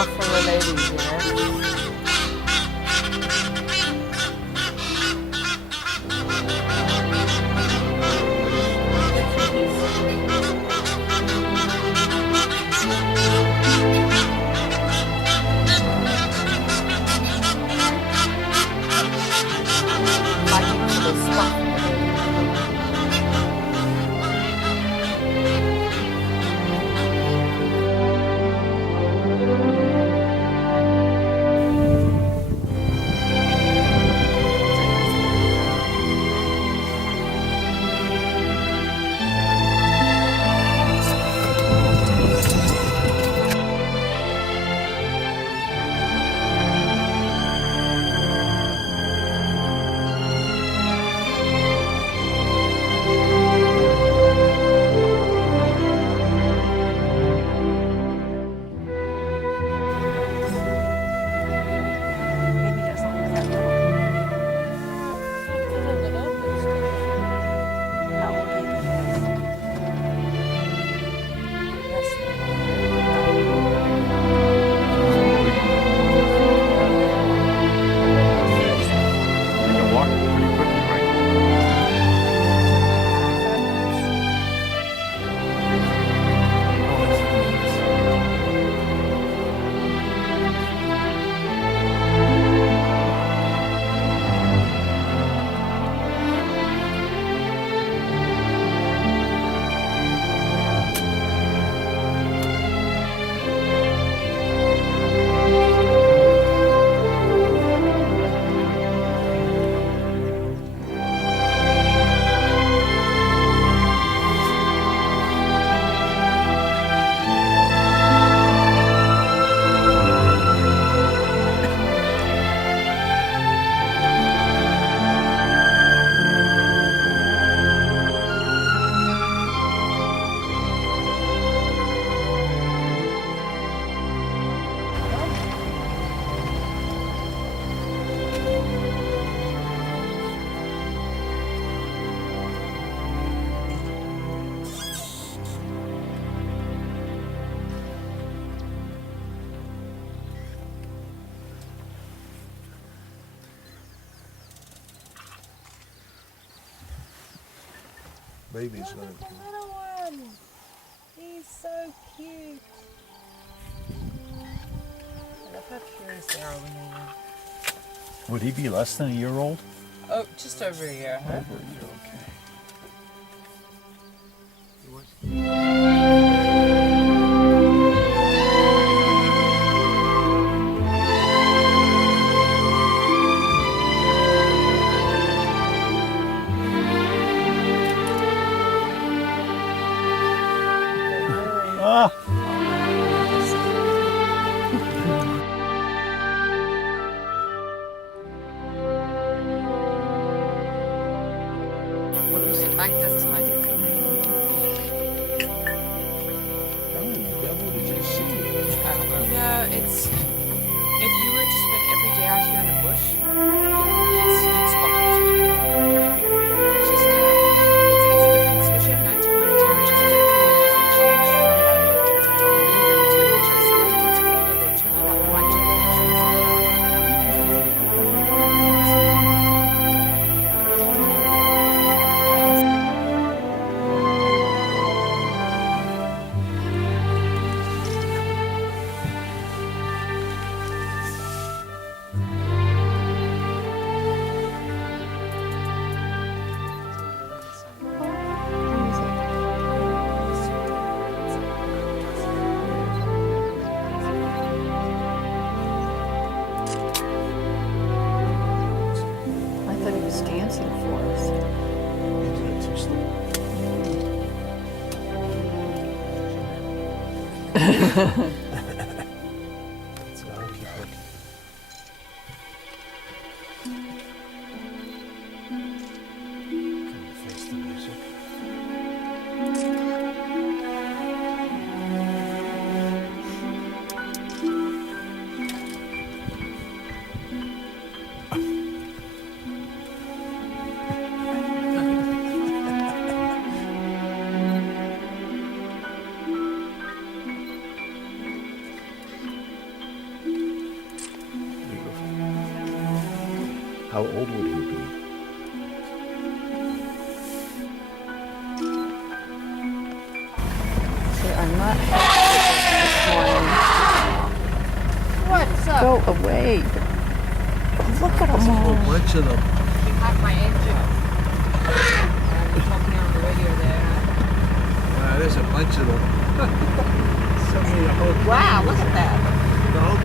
enough for the ladies, you know. Fighting for the stuff. They can walk pretty quickly, right? Baby's Look at the little one. He's so cute. I love how curious they are when they're young. Would he be less than a year old? Oh, just over a year, huh? Over a year, okay. Ah! What was it like this like? You know, it's if you were to spend every day out here in the bush, you'd spot it. It's just it's a different, especially at night when the temperatures get cooler. There's a change from mood and temperature. So when it gets cooler, they turn a lot brighter. I thought he was dancing for us. How old would he be? I'm not this morning. What's up? Go away. Look at them A all. bunch of them. You have my engine. I'm talking on the radio there. Wow, there's a bunch of them. Wow, look at that. The whole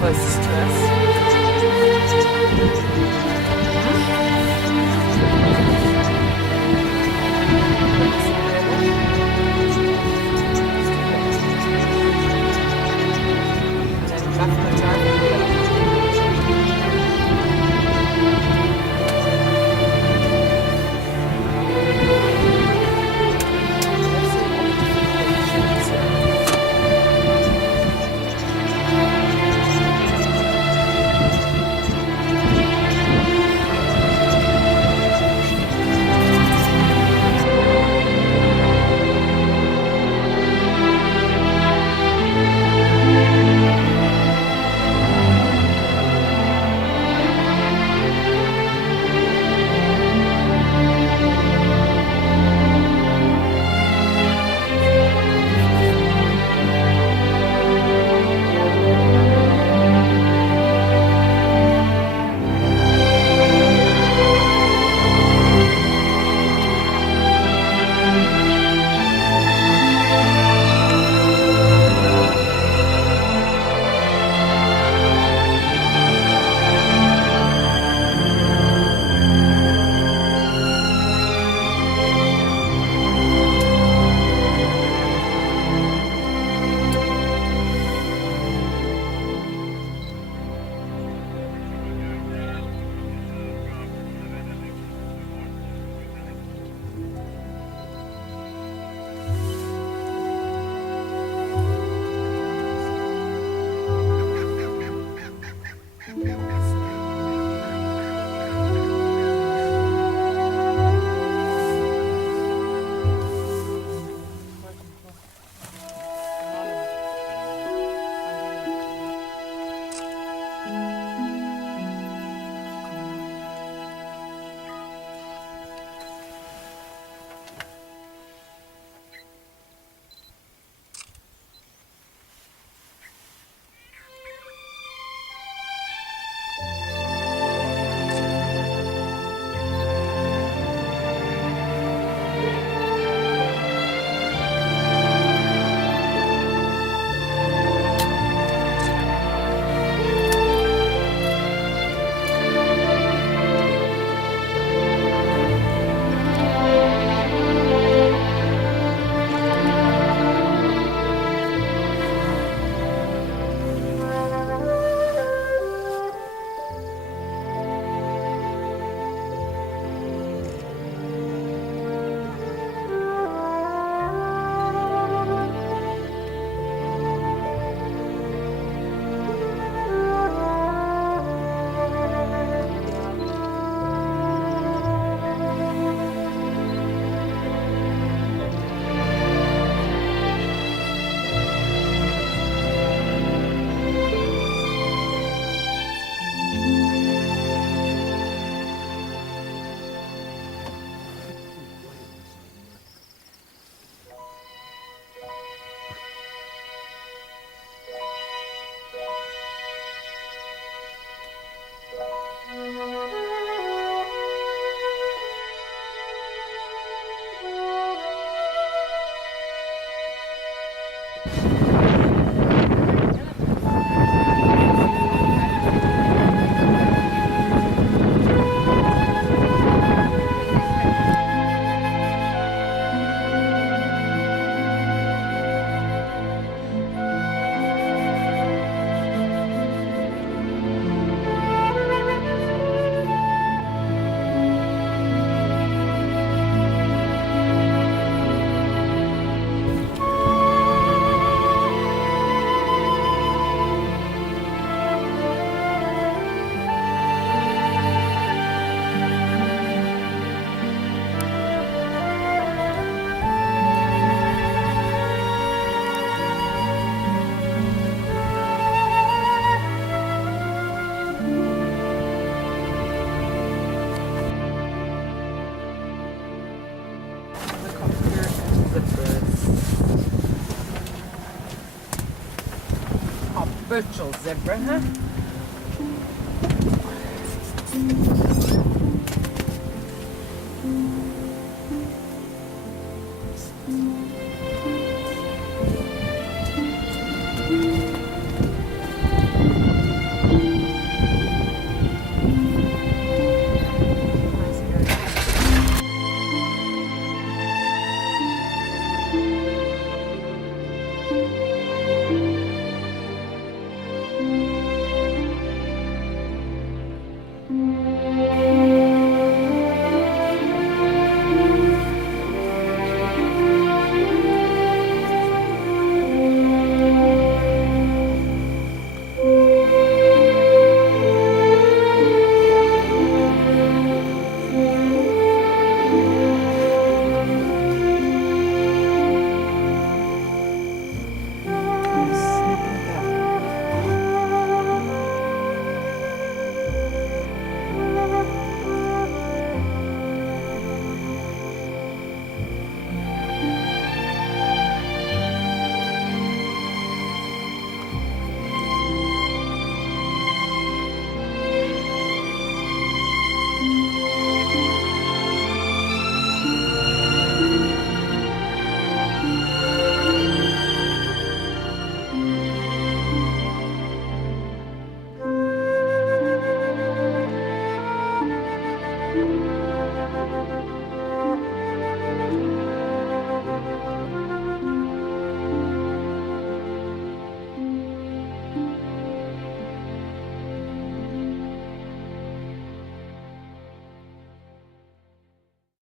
Closest to us. virtual zebra, huh?